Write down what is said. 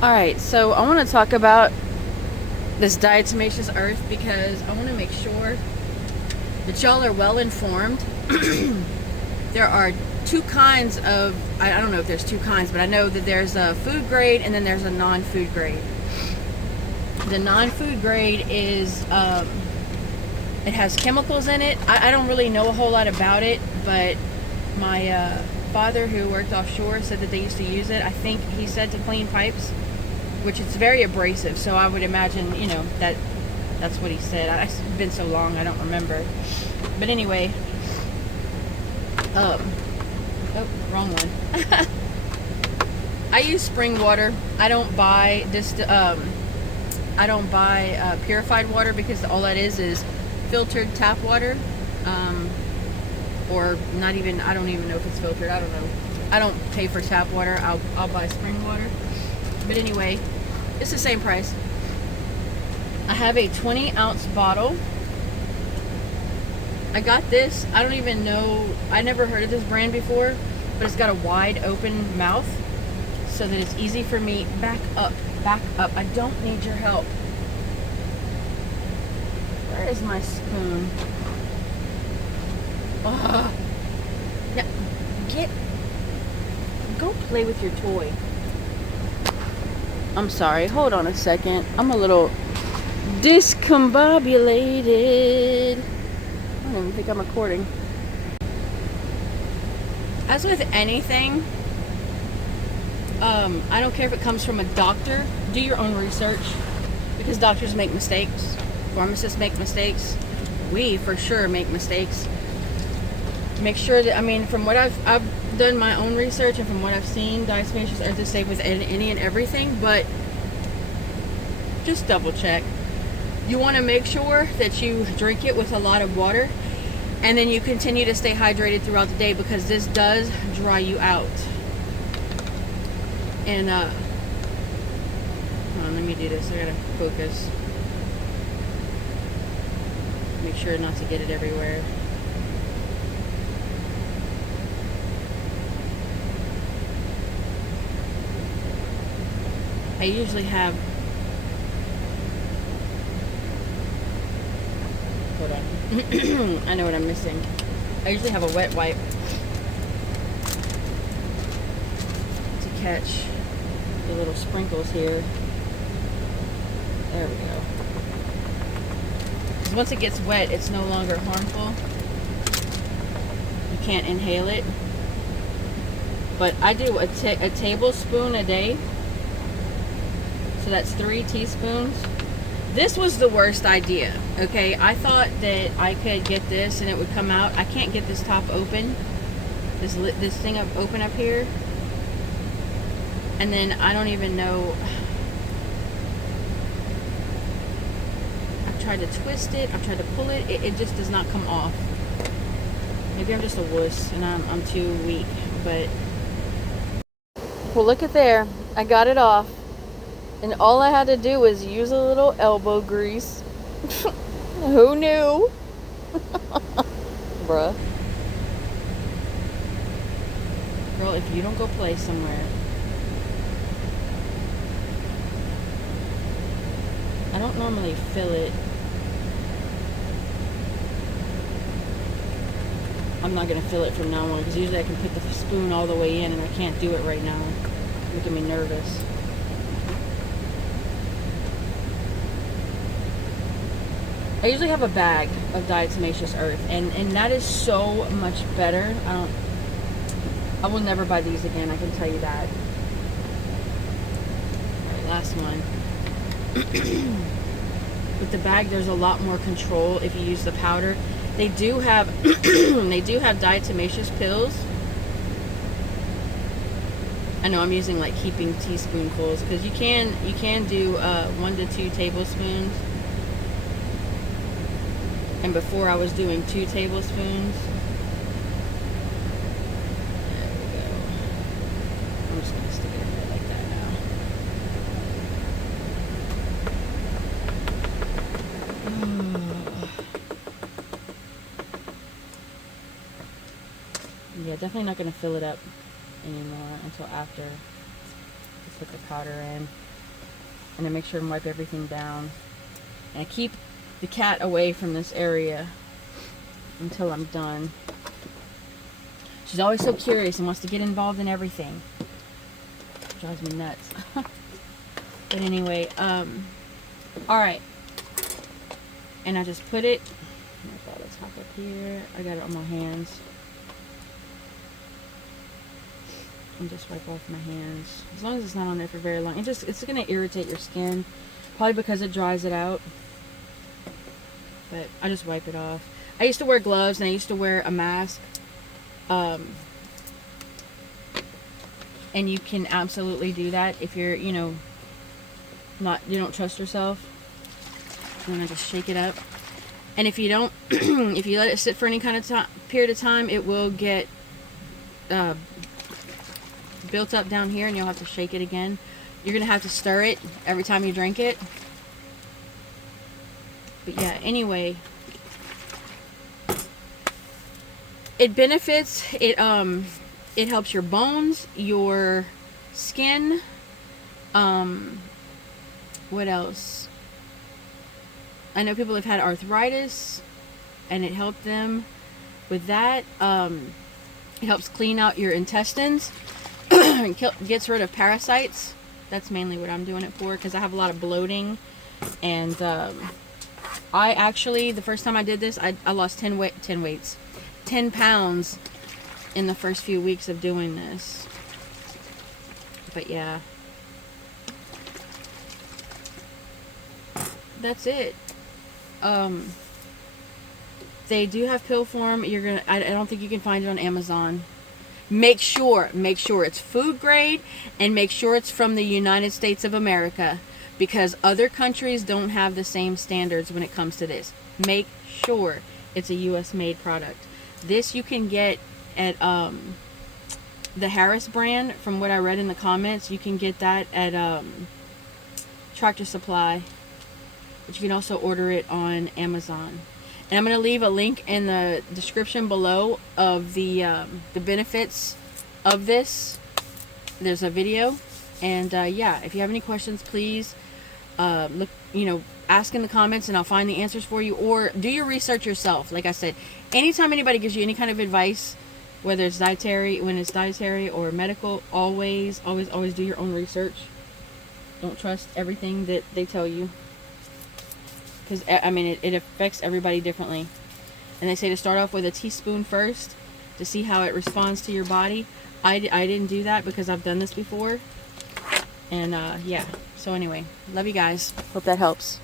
Alright, so I want to talk about this diatomaceous earth because I want to make sure that y'all are well informed. There are two kinds of, I don't know if there's two kinds, but I know that there's a food grade and then there's a non-food grade. The non-food grade is, it has chemicals in it. I don't really know a whole lot about it, but my father, who worked offshore, said that they used to use it. I think he said to clean pipes, which it's very abrasive. So I would imagine, you know, that's what he said. It's been so long, I don't remember. But anyway, oh, wrong one. I use spring water. I don't buy purified water because all that is filtered tap water. Or not even, I don't even know if it's filtered. I don't know. I don't pay for tap water. I'll buy spring water. But anyway, it's the same price. I have a 20-ounce bottle. I got this. I don't even know. I never heard of this brand before, but it's got a wide open mouth so that it's easy for me. Back up. Back up. I don't need your help. Where is my spoon? Ugh. Now, go play with your toy. I'm sorry, hold on a second. I'm a little discombobulated. I don't even think I'm recording. As with anything, I don't care if it comes from a doctor. Do your own research, because doctors make mistakes. Pharmacists make mistakes. We, for sure, make mistakes. Make sure that, I mean, from what I've done my own research, and from what I've seen, diatomaceous earth is safe with any and everything, but just double check. You want to make sure that you drink it with a lot of water, and then you continue to stay hydrated throughout the day, because this does dry you out. And hold on, let me do this. I gotta focus. Make sure not to get it everywhere. I usually have, hold on, I know what I'm missing. I usually have a wet wipe to catch the little sprinkles here. There we go. 'Cause once it gets wet, it's no longer harmful. You can't inhale it. But I do a tablespoon a day. So that's 3 teaspoons. This was the worst idea, okay? I thought that I could get this and it would come out. I can't get this top open. This thing open up here. And then I don't even know. I've tried to twist it. I've tried to pull it. It just does not come off. Maybe I'm just a wuss and I'm too weak. But, well, look at there. I got it off. And all I had to do was use a little elbow grease. Who knew? Bruh. Girl, if you don't go play somewhere. I don't normally fill it. I'm not going to fill it from now on, because usually I can put the spoon all the way in, and I can't do it right now. It's making me nervous. I usually have a bag of diatomaceous earth, and that is so much better. I will never buy these again, I can tell you that. Alright, last one. With the bag, there's a lot more control if you use the powder. They do have diatomaceous pills. I know I'm using like heaping teaspoonfuls, because you can do 1 to 2 tablespoons. And before I was doing 2 tablespoons. There we go. I'm just gonna stick it in there like that now. Yeah, definitely not gonna fill it up anymore until after it's put the powder in. And I make sure and wipe everything down. And I keep the cat away from this area until I'm done. She's always so curious and wants to get involved in everything. Drives me nuts. But anyway, alright. And I just put it, I got the top up here. I got it on my hands. And just wipe off my hands. As long as it's not on there for very long. It's going to irritate your skin. Probably because it dries it out. But I just wipe it off. I used to wear gloves and I used to wear a mask. And you can absolutely do that if you're, you know, you don't trust yourself. And then I just shake it up. And if you don't, if you let it sit for any kind of period of time, it will get built up down here and you'll have to shake it again. You're going to have to stir it every time you drink it. But yeah, anyway, it benefits, it helps your bones, your skin, what else? I know people have had arthritis and it helped them with that. It helps clean out your intestines. Gets rid of parasites. That's mainly what I'm doing it for, because I have a lot of bloating. And I actually, the first time I did this, I lost 10 pounds in the first few weeks of doing this. But yeah, that's it. They do have pill form. I don't think you can find it on Amazon. Make sure it's food grade, and make sure it's from the United States of America, because other countries don't have the same standards when it comes to this. Make sure it's a US made product. This you can get at the Harris brand. From what I read in the comments, you can get that at Tractor Supply, but you can also order it on Amazon. And I'm going to leave a link in the description below of the benefits of this. There's a video. And yeah, if you have any questions, please look, ask in the comments and I'll find the answers for you. Or do your research yourself. Like I said, anytime anybody gives you any kind of advice, whether it's dietary or medical, always do your own research. Don't trust everything that they tell you. Because, I mean, it affects everybody differently. And they say to start off with a teaspoon first to see how it responds to your body. I didn't do that because I've done this before. And, yeah. So, anyway, love you guys. Hope that helps.